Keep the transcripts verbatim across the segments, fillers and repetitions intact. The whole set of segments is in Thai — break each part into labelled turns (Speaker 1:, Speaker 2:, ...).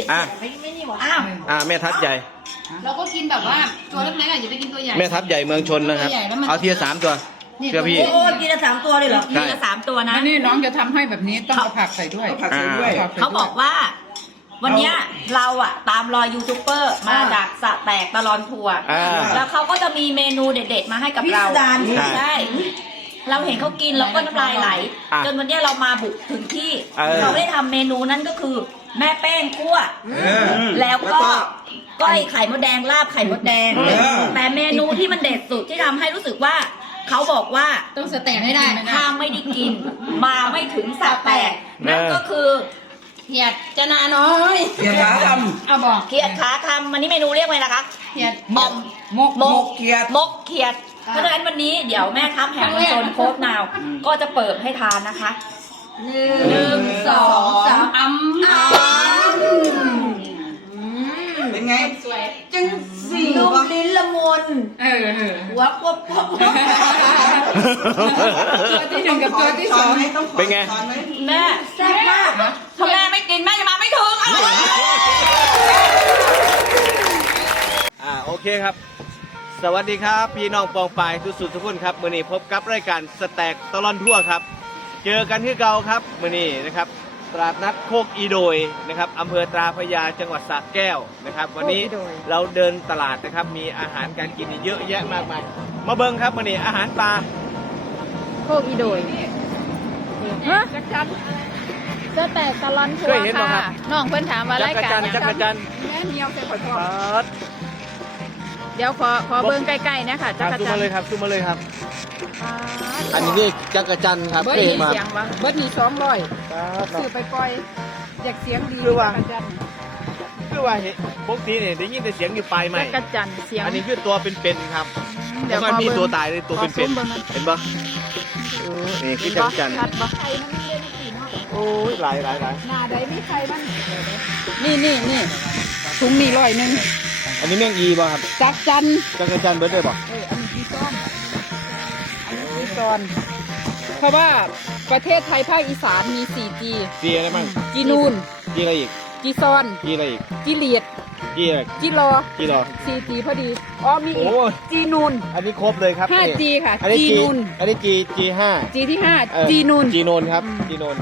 Speaker 1: อ่ะ
Speaker 2: ไม่ไม่นี่หมด
Speaker 3: อ้าว
Speaker 1: อ่าแม่ทัพใหญ่
Speaker 3: เราก็กินแบบว่าตัวเล็กๆอ่ะอย่าไปกินตัวใหญ่
Speaker 1: แม่ทัพใหญ่เมืองชนนะครับ
Speaker 3: ตัวใหญ่แล้วมัน
Speaker 1: เอาทีละสามตัวเชื่อพี่
Speaker 2: โอ้กินละสามตัวเลยเหรอ
Speaker 1: ใช่
Speaker 3: มีละสามตัวนะ
Speaker 4: อันนี้น้องจะทำให้แบบนี้ต้องเอาผักใส่ด้วย
Speaker 5: ผักใส่ด้วย
Speaker 4: ผัใส่ด้วย
Speaker 3: เขาบอกว่า วันเนี้ยเราอะตามรอยยูทูบเบอร์มาจากสะแตกตลอนทัวร์
Speaker 1: อ่า
Speaker 3: แล้วเขาก็จะมีเมนูเด็ดๆมาให้กับเรา
Speaker 2: พิสดาร
Speaker 1: ใช่
Speaker 3: ใช่เราเห็นเขากินเราก็น้ำลายไหล
Speaker 1: อ่ะ
Speaker 3: จนวันเนี้ยเรามาบุกถึงที่
Speaker 1: เออ
Speaker 3: เราได้ทำเมนูนั้นก็คือ แม่แป้งคั่ว
Speaker 5: เออ
Speaker 3: แล้วก็ก้อยไข่มดแดงลาบไข่มดแดง
Speaker 5: เออ
Speaker 3: แต่เมนูที่มันเด็ดสุดที่ทำให้รู้สึกว่าเขาบอกว่า
Speaker 4: ต้องสแต็กให้ได้
Speaker 3: ถ้าไม่ได้กิน มาไม่ถึงสะแตกนั่นก็คือเหียดจะนาน้อย
Speaker 5: เขียนขาท
Speaker 4: เอาบอก
Speaker 3: เขียดขาคำอันนี้เมนูเรียกไงนะคะ
Speaker 4: เขียด
Speaker 3: หม่อม
Speaker 4: มก
Speaker 3: ม
Speaker 5: ำ
Speaker 3: ก
Speaker 5: หมกเขียด
Speaker 3: มกเขียด เพราะฉะนั้นวันนี้เดี๋ยวแม่ทัพแห่งมณฑลโค้ดนาว ก็จะเปิดให้ทานนะคะหนึ่งสองสามอ้ำ
Speaker 5: เป็นไงจังสี่
Speaker 2: นุ่ม
Speaker 5: วะ
Speaker 2: ลิ้นละมุน
Speaker 4: เออเออ
Speaker 2: หัวควบควบ
Speaker 4: ตัวที่หนึ่งกับตัวที่สอง
Speaker 5: ต้องขอ
Speaker 1: เป็นไง
Speaker 5: ช้อนหม
Speaker 3: แม่
Speaker 2: แซ่บมาก
Speaker 3: ถ้าแม่ไม่กินแม่จะมาไม่ถึงอร่อย
Speaker 1: อ่าโอเคครับ สวัสดีครับ พี่น้องปองปายทุกสุดทุกคนครับมื่อนี้พบกับรายการสแต็กตลอนทั่วครับ เจอกันที่เก่าครับมื่อนี้นะครับตลาดนัดโคกอีโดยนะครับอำเภอตราพระยาจังหวัดสระแก้วนะครับ วันนี้เราเดินตลาดนะครับมีอาหารการกินเยอะแยะมากมายมาเบิ่งครับมื่อนี้อาหารปลา
Speaker 6: โคกอีโดยฮะ
Speaker 4: จักจัน
Speaker 6: เสื้อแตกตลอนทั
Speaker 1: เคว ยเห็น
Speaker 6: ร์
Speaker 1: ไหมครั
Speaker 6: ค่ะ
Speaker 1: บ
Speaker 6: น้องเพื่อนถามว่า
Speaker 1: จั
Speaker 6: ราย
Speaker 1: กร
Speaker 6: กา
Speaker 1: จั
Speaker 6: ร
Speaker 1: นทร์
Speaker 6: หยัง
Speaker 1: จักรจันทร์
Speaker 4: แม่เหนียวใส่ขอทอด
Speaker 1: ปัด
Speaker 6: เดี๋ยวขอขอเบิ้งใกล้ๆนะคะ
Speaker 1: ค
Speaker 6: จั
Speaker 1: รับ
Speaker 6: กร
Speaker 1: ซูม
Speaker 6: จัน
Speaker 1: มา
Speaker 6: ท
Speaker 1: เลย
Speaker 6: ร์
Speaker 1: ครับซูมมาเลยครับ
Speaker 6: ป๊าด
Speaker 1: อันนี้คือจักรจันทร์ครับ
Speaker 4: เบิร์
Speaker 1: เค
Speaker 4: ด
Speaker 1: ย
Speaker 4: มี
Speaker 1: มา
Speaker 6: เสียงวะ
Speaker 4: เบิร์ดมีสองร้อย
Speaker 1: ปัด
Speaker 4: ซื้อไปปล่อยอยากเสียงดี
Speaker 1: คือว่า
Speaker 4: จักรจัน
Speaker 1: คือว่าเห็นปกติเนี่ยได้ยินแต่เสียงอยู่ปลายไม้
Speaker 6: จักรจันทร์เสียง
Speaker 1: อันนี้คือตัวเป็นๆครับ
Speaker 6: เดี๋
Speaker 1: แล้
Speaker 6: ยว ว
Speaker 1: มัน
Speaker 6: ขอ
Speaker 1: มี
Speaker 6: เบิ่ง
Speaker 1: ตัวตายเลยตัว
Speaker 6: ขอ
Speaker 1: เป็น
Speaker 6: ซูมเบิ่งหน่อย
Speaker 1: ๆเห็นปะเออนี่คือจักรจันทร์
Speaker 6: ชัดปะ
Speaker 1: โอ้ยหลายหลายหลาย
Speaker 4: หนาใดมีใครบ้างนี่นี่นี่ถุงนี่ร้อยหนึ่ง
Speaker 1: อันนี้แมงอีป่ะครับ
Speaker 4: จักจัน
Speaker 1: จักรจันทร์เบิร์ดได้ป่ะ
Speaker 4: เอออันนี้พี่ซ้อนอันนี้พี่ซ้อนเพราะว่าประเทศไทยภาคอีสานมี โฟร์จี
Speaker 1: จีอะไรบ้าง
Speaker 4: จีนูน
Speaker 1: จีอะไรอีก
Speaker 4: จีซอน
Speaker 1: จีอะไรอีก
Speaker 4: จีเลียด
Speaker 1: จีอะไร
Speaker 4: จีรอ
Speaker 1: จีหรอ
Speaker 4: โฟร์จีพอดี อ๋อมีอีก
Speaker 1: โอ้ย
Speaker 4: จีนูน
Speaker 1: อันนี้ครบเลยครับ
Speaker 4: ห้า
Speaker 1: นี่
Speaker 4: จีค่ะ
Speaker 1: อันนี้
Speaker 4: จี
Speaker 1: จี
Speaker 4: นูน
Speaker 1: อันนี้จีจีห้า
Speaker 4: จีที่ห้า
Speaker 1: เออ
Speaker 4: จีนูน
Speaker 1: จีโนนครับ
Speaker 4: อืม
Speaker 1: จีโนน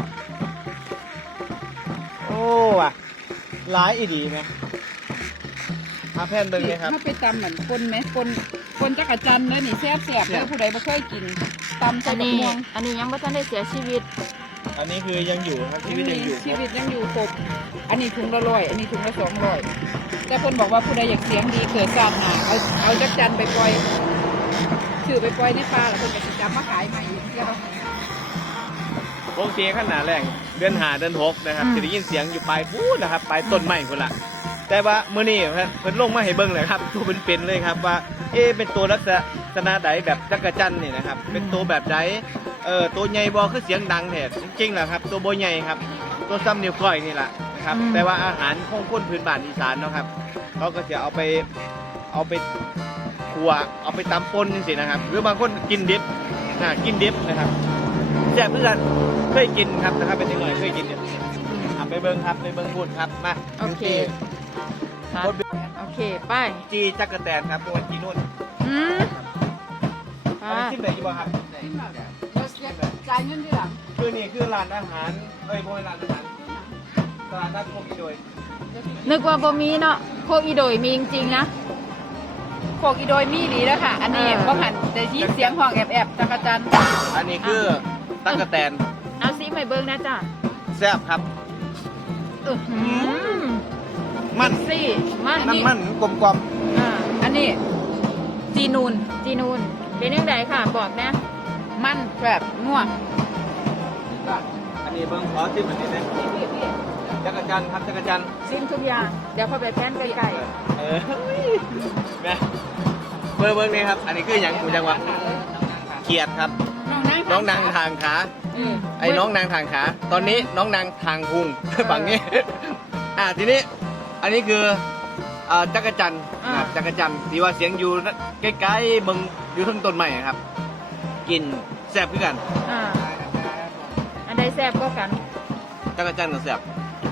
Speaker 1: โอ้ว่ะหลายอีดีไหมอาแพนเบิ้งไหมครับ
Speaker 4: ถ้าไปตำเหมือนคนไหมคนคนจักรจันทร์แล้วนี่แซ่บแซ่บๆแล้วผู้ใดบ่เคยกินตำใส่
Speaker 6: อัน
Speaker 4: บัก
Speaker 6: นี้
Speaker 4: ม่วง
Speaker 6: อันนี้ยังไม่ทันได้เสียชีวิต
Speaker 1: อันนี้คือยังอยู่ครับชีวิตยังอยู่
Speaker 4: ชีวิตยังอยู่ครบอันนี้ถุงละร้อยอันนี้ถุงละสองร้อยแต่คนบอกว่าผู้ใดอยากเสียงดีเกิดชาติหน้าเอาเอาจักรจันทร์ไปปล่อยถือไปปล่อยในป่าแล้วคนก็สิจับมาขายใหม่อีกเดียว
Speaker 1: วงเตียขนาดแรงเดือนหาเดือนหกนะครับจะได้ยินเสียงอยู่ปลายพูดนะครับปลายต้นไม้คนละแต่ว่าเมื่อนี้ครับเพิ่นลงมาให้เบิ่งเลยครับตัวเป็นๆเลยครับว่าเอ๊ะเป็นตัวลักษณะใดแบบจักรจันทร์นี่นะครับเป็นตัวแบบใดเออตัวใหญ่บ่คือเสียงดังแท้จริงๆแหละครับตัวบ่ใหญ่ครับตัวซ้ำนิ้วก้อยนี่แหละนะครับแต่ว่าอาหารของคนพื้นบ้านอีสานเนาะครับเขาก็จะเอาไปเอาไปคั่วเอาไปตำป่นจังซี่นะครับหรือบางคนกินดิบอ่ากินดิบนะครับแซ่บเพื่อนเคยกินครับนะครับเป็นยังไงเคยกินเนี่ยอ่ะไปเบิ่งครับไปเบิ่งพูดครับมา
Speaker 6: โอเคชัดโอเคไป
Speaker 1: จีจักรแตนครับตัวจีนุ่น
Speaker 6: อืม
Speaker 1: อั
Speaker 6: ป๊าน
Speaker 1: นี้
Speaker 6: ด
Speaker 1: ชิมได้ยี่บ่ครับ
Speaker 4: จ่ายเงินที่หลัง
Speaker 1: คือนี่คือร้านอาหารเอ้ยบ่ใช่ร้านอาหารตลาดนัดโคกิโดย
Speaker 6: นึกว่าบ่มีเนาะโคกอีโดยมีจริงๆนะ
Speaker 4: โคกอีโดยมีดีแล้วค่ะ อันนี้
Speaker 6: เออ
Speaker 4: บ่หันแต่ยินเสียงห้องแอบๆจักรจันทร์
Speaker 1: อันนี้คือตั๊กแตน
Speaker 6: เอาซิไม่เบิ้งนะจ้ะ
Speaker 1: แซ่บครับ
Speaker 6: อื้อหือ
Speaker 1: มัน
Speaker 6: ซี่มัน
Speaker 1: น้ำมันกลมกลม
Speaker 6: อ่า
Speaker 4: อันนี้จีนูน
Speaker 6: จีนูนเป็นยังไงค่ะบอกนะ
Speaker 4: มันแบบง่วง
Speaker 1: อันนี้เบิ่งขอชิมอันนี้นะจักรจันทร์ครับจักรจันทร์
Speaker 6: ซิมทุกอย่าง เดี๋ยวเข้าไปแพนใกล้
Speaker 1: เออแม่เบิ่งเบิ่งนี่ครับ อันนี้คืออย่างกูจังหวะเขียดครับ
Speaker 4: น้องนาง
Speaker 1: น้องนางทางขา
Speaker 4: เออ
Speaker 1: ไอ้น้องนางทางขา ตอนนี้น้องนางทางพุง ฝั่งนี้ อ่าทีนี้ อันนี้คืออ่าจักรจันทร์นะครับจักรจันทร์ที่ว่าเสียงอยู่ใกล้ๆเมืองอยู่ทั้งต้นไม้ครับ กินแซ่บคือกัน
Speaker 6: ๆอ่าอันใดแซ่บก็กัน
Speaker 1: จักรจันทร์กับแซ่บ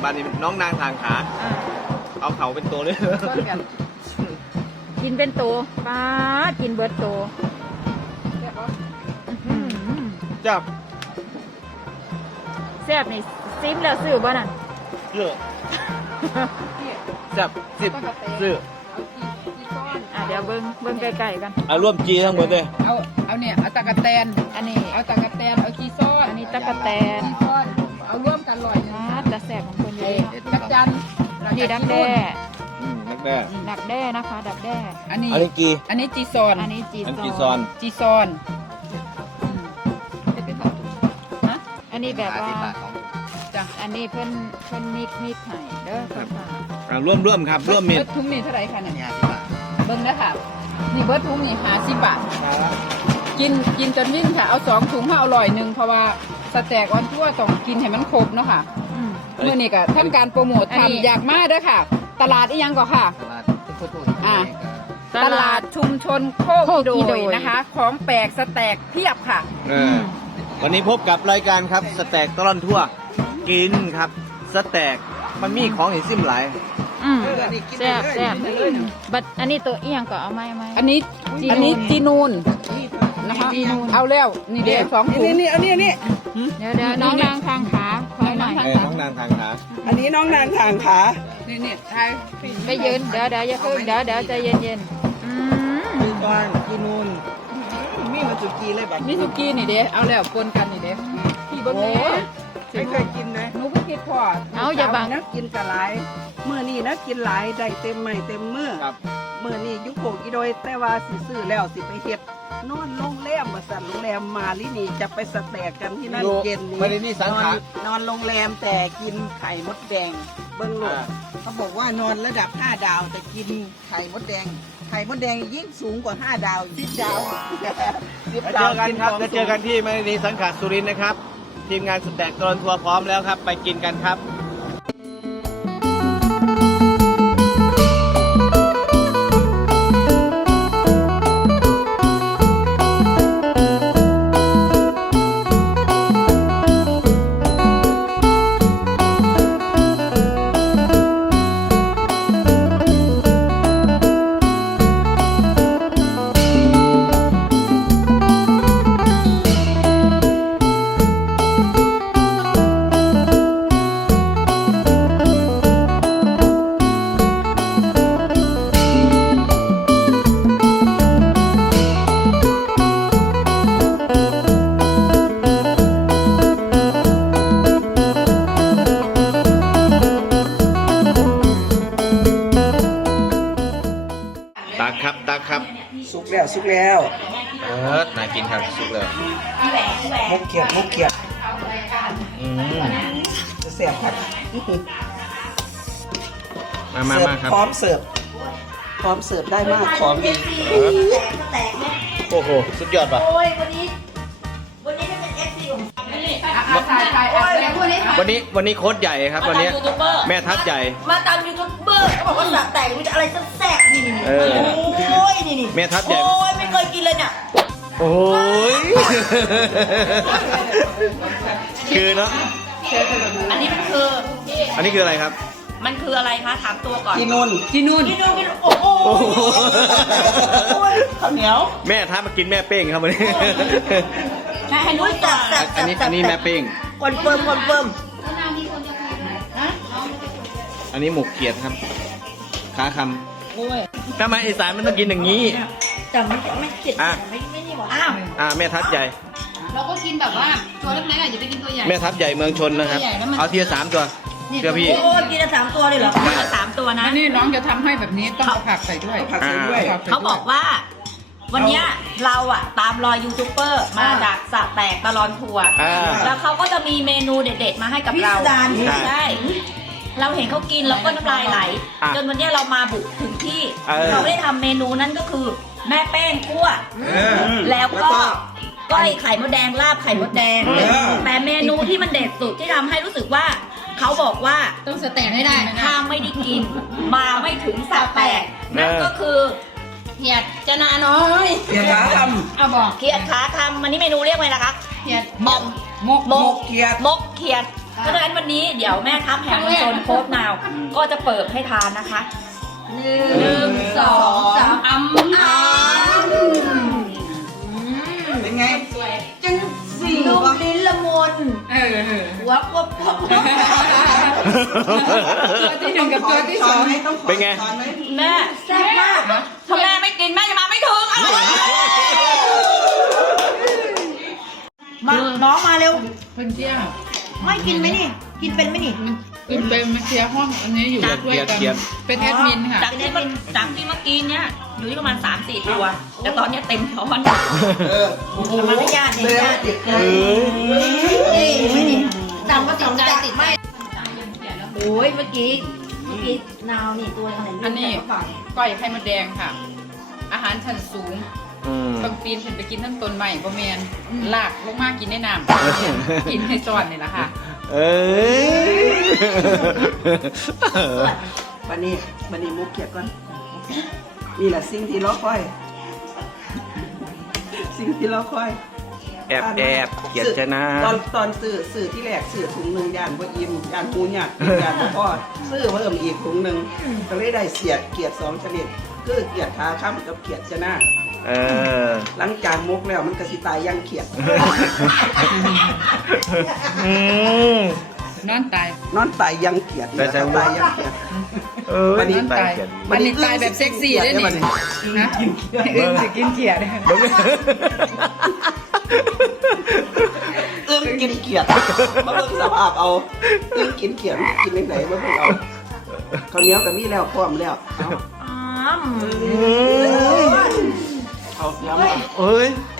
Speaker 1: บ้านนี้น้องนางทางขา
Speaker 6: อ่า
Speaker 1: เอาเขาเป็นตัวเลย
Speaker 4: ต้นกัน
Speaker 6: กินเป็นโตป้าดกินเบิร์ดโต
Speaker 4: แซ่บบ่
Speaker 6: อื้อหือ
Speaker 1: จับ
Speaker 6: แซ่บนี่ซิมแล้วซื้อบ่นั่น
Speaker 1: เสื้อจับสิบ
Speaker 4: ต้นกระเต
Speaker 1: ซื้อ
Speaker 4: เอากี่กี่ก้อน
Speaker 6: อ่ะเดี๋ยวเบิ้งเบิ้งใกล้ๆกัน
Speaker 1: เอาร่วมจีทั้งหมดเลย
Speaker 4: เอาเอาเนี่ยเอาตะกะแตน
Speaker 6: อันนี้
Speaker 4: เอาตะกะแตนเอากี่ซ้อน
Speaker 6: อันนี้ตะกะแตน
Speaker 4: กี่ซ้อนเอาร่วมกันลอยหนึง
Speaker 6: ป้าดแต่แซ่บของคนเย
Speaker 4: เอ้
Speaker 6: อะ
Speaker 4: จักจัน
Speaker 6: นี่ดักแด้
Speaker 1: อืมนักแด้
Speaker 6: ดักแด้นะคะดักแด้
Speaker 4: อันนี้
Speaker 1: อันนี้กี
Speaker 4: อันนี้จีซอน
Speaker 6: อันนี้จี
Speaker 1: อัน
Speaker 6: ซ
Speaker 1: กีซ
Speaker 6: อ
Speaker 1: อน น
Speaker 4: จีซอนอืมฮะ
Speaker 6: อันนี้แบบว่า
Speaker 4: จ้ะ
Speaker 6: อันนี้เพิ่นเพิ่นมิกมิกไห้เด้อค่ะ
Speaker 1: อ่าร่วมร่วมครับ ร่วมมิต
Speaker 4: เบิ
Speaker 1: ร
Speaker 4: ดทุ่งนี่เท่าไหร่คะเนี่ยเบิ้งนะค่ะนี่เบิร์ดทุ่งนี่หาสิบบาท กินกินจนวิ่นค่ะ เอาสองถุงให้เอาลอยหนึ่งเพราะว่าสแต็กออนทั่วต้องกินให้มันครบเนาะค่ะ
Speaker 6: อืม
Speaker 4: เมื่อนี้ก็ทำการโปรโมท
Speaker 6: อันนี้
Speaker 4: ทำอยากมาเด้อค่ะ ตลาดอีหยังก็ค่ะ อ่า ตลาดชุมชนโคกอีโด
Speaker 6: โคกอีโด
Speaker 4: ย
Speaker 6: ย
Speaker 4: นะคะ ของแปลกสแต็กเพียบค่ะ
Speaker 1: เออวันนี้พบกับรายการครับสแต็กตลอนทั่ว กินครับสแต็กมันมีของเห็นซิมหลาย
Speaker 6: อืมแซ่บแซ่บบัดอันนี้ตัวเอียงก็เอาไหมไหม
Speaker 4: อันนี้
Speaker 6: จีนูน
Speaker 4: อันนี้จีนูนนะคะ
Speaker 6: จีนูน
Speaker 4: เอาแล้วนี่เด้สองถุง
Speaker 5: นี่อันนี้อันนี้
Speaker 6: เดี๋ยวเดี๋ยวน้องนางทางขาคอยหน่อย
Speaker 1: เออน้องนางทางขา
Speaker 5: อันนี้น้องนางทางขา
Speaker 4: นี่นี่ไทย
Speaker 6: ไปยืนเดี๋ยวเดี๋ยวอย่าเพิ่งเดี๋ยวเดี๋ยวใจเย็นเย็นๆอืม
Speaker 5: ก่อนกินนูนมีมาจุกีเลยแบบ
Speaker 4: นี่สุกี้นี่เด้เอาแล้วปนกันนี่เด้พี่เบิ้ง
Speaker 5: โอ้
Speaker 4: เด้
Speaker 5: ไม่เคยกินนะ
Speaker 4: หนูเพิ่งคิดพอ
Speaker 6: เอาอย่าบัง
Speaker 5: นักกินกะหลายเมื่อนี้นักกินหลายได้เต็มใหม่เต็มมือ
Speaker 1: ครับ
Speaker 5: เมื่อนี้ยุคโขกอีโดยแต่ว่าสิซื้อแล้วสิไปเฮ็ดนอนโรงแรมมาสั่นโรงแรมมาลินี่จะไปสแต็กกันที่นั่น
Speaker 1: อยู่
Speaker 5: เย็นนี้
Speaker 1: ไม่ได้นี่สังขาร
Speaker 5: นอนนอนโรงแรมแต่กินไข่มดแดงเบิ้งลูก
Speaker 1: อ่า
Speaker 5: เขาบอกว่านอนระดับห้าดาวแต่กินไข่มดแดง ไข่มดแดงยิ่งสูงกว่าห้าดาวสิบดาวสิบ
Speaker 1: แล้ว
Speaker 5: ดา
Speaker 1: เจ
Speaker 5: ว
Speaker 1: อกันครับ
Speaker 5: ของ
Speaker 1: แล้วเจอกันที่มานีสังขารสุรินทร์นะครับ ทีมงานสแต็กตลอนทัวร์พร้อมแล้วครับ ไปกินกันครับ ตักครับตักครับ
Speaker 5: สุกแล้วสุกแล้ว
Speaker 1: เออน่ากินครับสุกเลย
Speaker 5: มุกเขียดมุกเขียด
Speaker 1: อืม
Speaker 5: จะเสียบครับ
Speaker 1: มามา
Speaker 5: เสิร์ฟ
Speaker 1: มาครับ
Speaker 5: พร้อมเสิร์ฟพร้อมเสิร์ฟได้มากของดี
Speaker 2: แตกไหม
Speaker 1: โอ้โห สุดยอดป่ะ
Speaker 2: โอ้ยวันนี้ วันนี้จะเป็นเอฟซีของ
Speaker 4: ถ่ายถ่ายถ่ายแล้ว
Speaker 1: วันนี้วันนี้โค้ชใหญ่ครับ วันนี้
Speaker 2: ยูทูบเบอร์
Speaker 1: แม่ทัพใหญ่
Speaker 2: มาตามยูทูบเบอร์เขาบอกว่าสะแตกมันจะอะไรแซ่บๆนี่นี่
Speaker 1: เออ
Speaker 2: โอ้ยนี่นี่
Speaker 1: แม่ทัพใหญ่
Speaker 2: โอ้ยไม่เคยกินเลยเนี่ย
Speaker 1: โอ้ย คือเนาะ
Speaker 3: อันนี้มันคือ
Speaker 1: อันนี้คืออะไรครับ
Speaker 3: มันคืออะไรคะถามตัวก่อน
Speaker 5: กินนูน
Speaker 4: จีนูน
Speaker 2: กินดูกินดูโอ้โห
Speaker 1: โอ้โห
Speaker 2: โอ้ย
Speaker 5: ข้าวเหนียว
Speaker 1: แม่ทัพมากินแม่เป้งครับวันนี้
Speaker 3: แม่ให้รู้
Speaker 2: โอ้ย
Speaker 3: ก่
Speaker 2: แซ่
Speaker 3: อบ น
Speaker 2: แซ่บ
Speaker 1: อันนี้อันนี้แม่เป้ง
Speaker 2: คอนเฟิร์มคอนเฟิร์ม
Speaker 1: อันนี้หมกเกียรติครับ ขาค
Speaker 4: โอ้ย
Speaker 1: ำทำไมอีสานมันต้องกินอย่างนี้
Speaker 2: แต่ไม่ไม่เกลียด
Speaker 1: อ่ะ
Speaker 2: ไม่ไม่นี่หรอก
Speaker 3: อ้าว
Speaker 1: อ่าแม่ทัพใหญ่
Speaker 6: เราก็กินแบบว่าตัวเล็กๆอ่ะอย่าไปกินตัวใหญ่
Speaker 1: แม่ทัพใหญ่เมืองชนนะครับ
Speaker 6: ใหญ่แล้วมัน
Speaker 1: เอาทีละสามตัวเชื่อพี่
Speaker 2: โอ้ยกินละสามตัวเลยเหรอ
Speaker 3: คนละสามตัวนะ
Speaker 4: อันนี้น้องจะทำให้แบบนี้ต้องเอาผักใส่ด้วย
Speaker 5: ผักใส่ด้วย
Speaker 4: ผัใส่ด้วย
Speaker 3: เขาบอกว่า วันเนี้ยเราอะตามรอยยูทูบเบอร์มาจากสะแตกตลอนทัวร์
Speaker 1: อ่า
Speaker 3: แล้วเขาก็จะมีเมนูเด็ดๆมาให้กับเรา
Speaker 2: พิสดาร
Speaker 1: ใช่
Speaker 3: ใช่ เราเห็นเขากินแล้วก็น้ำลายไหล
Speaker 1: อ่ะ
Speaker 3: จนวันเนี้ยเรามาบุกถึงที่
Speaker 1: เออ
Speaker 3: เราได้ทำเมนูนั้นก็คือ แม่แป้งคั่ว
Speaker 1: เออ
Speaker 3: แล้วก็ก้อยไข่มดแดงลาบไข่มดแดง
Speaker 1: เออ
Speaker 3: แต่เมนูที่มันเด็ดสุดที่ทำให้รู้สึกว่าเขาบอกว่า
Speaker 6: ต้องสแต็กให้ได้นะ
Speaker 3: ถ้าไม่ได้กิน มาไม่ถึงสะแตกนั่นก็คือ
Speaker 6: เหียดจะนาน้อย
Speaker 5: เขียดขาท
Speaker 6: เอาบอก
Speaker 3: เขียดขาคำอันนี้เมนูเรียกไงล่ะคะ
Speaker 6: เหียด
Speaker 3: หมก
Speaker 4: มก
Speaker 3: ม
Speaker 5: ำ
Speaker 3: ก
Speaker 5: เขียด
Speaker 3: มกเขียดเพราะฉะนั้นวันนี้เดี๋ยวแม่ทัพแห่งโซนโคบนาวก็จะเปิดให้ทานนะคะหนึ่งสองสามอ้ำอ้ำ
Speaker 5: เป็นไงจังสี่
Speaker 2: ลูก
Speaker 5: วะ
Speaker 2: ลิ้นละมุน
Speaker 4: เออ
Speaker 2: หัวกบกบ
Speaker 4: ตัวที่หนึ่งกับตัวที่สอง
Speaker 5: ต้องขอ
Speaker 1: เป็นไง
Speaker 5: ช้อนไหม
Speaker 3: แม่
Speaker 2: แซ่บมาก
Speaker 3: ถ้าแม่ไม่กินแม่จะมาไม่ถึงอร่อย
Speaker 2: มาน้องมาเร็ว
Speaker 4: เพิ่นเที่ยว
Speaker 2: ไม่กินไหมนี่ กินเป็นไหมนี่
Speaker 4: กินเป็นมาเคลียร์ห้องอันนี้อยู่ด้วยกันเป็นแอดมินค่ะ
Speaker 3: จากที่เมื่อจากที่เมื่อกี้เนี่ยอยู่ที่ประมาณสามสี่ตัว แต่ตอนเนี้ยเต็มช้อน
Speaker 5: เออ
Speaker 2: โอ้โหมันไม่ยากเนี่ยยาก
Speaker 5: เด็ก
Speaker 1: เออ
Speaker 2: นี่ไม่นี่จำก็ติดใจติดไม่โอ้ยเมื่อกี้เมื่อกี้นาวนี่ตัวไหน
Speaker 4: อันนี้ก้อยไข่มดแดงค่ะ อาหารชั้นสูง
Speaker 1: อืม
Speaker 4: ต้องปีนขึ้นไปกินทั้งต้นใหม่บ่แมนลากลงมากินในน้ำกินให้จอนนี่แหละค่ะ
Speaker 1: เอ้ย
Speaker 5: วันนี้วันนี้มุกเกียรก่อนนี่แหละสิ่งที่เราคอย สิ่งที่เราคอย
Speaker 1: แอบแอบเขียนชนะ
Speaker 5: ตอนตอนซื้อซื้อที่แรกซื้อถุงหนึ่งยานบ่อิ่มยานหูยากยานบ่พอซื้อเพิ่มอีกถุงหนึ่งก็เลยได้เสียดเกียรติสองชนิดคือเกียรติขาค้ำกับเกียรติชนะ
Speaker 1: เออ
Speaker 5: หลังจากมุกแล้วมันก็สิตายอยังเขียด
Speaker 1: อืม
Speaker 4: นอนตาย
Speaker 5: นอนตายอยังเขียด
Speaker 1: แต่แสดงว่า
Speaker 5: ตายอยังเขียด
Speaker 1: เออ
Speaker 5: วันนี้
Speaker 1: ตายเขียน
Speaker 4: วันนี้ตายแบบเซ็กซี่ด้วยนี่ นะอึ้งจะกินเขียด
Speaker 1: เบิ่ง
Speaker 5: เอื้องกินเขียดมาเบิ่งสภาพเอาเอื้องกินเขียดกินไหนๆมาเบิ่งเอาข้าวเหนียวกับมีแล้วพร้อมแล้วเอา
Speaker 2: อ้าม
Speaker 5: เอาเสียง
Speaker 1: เอ้ย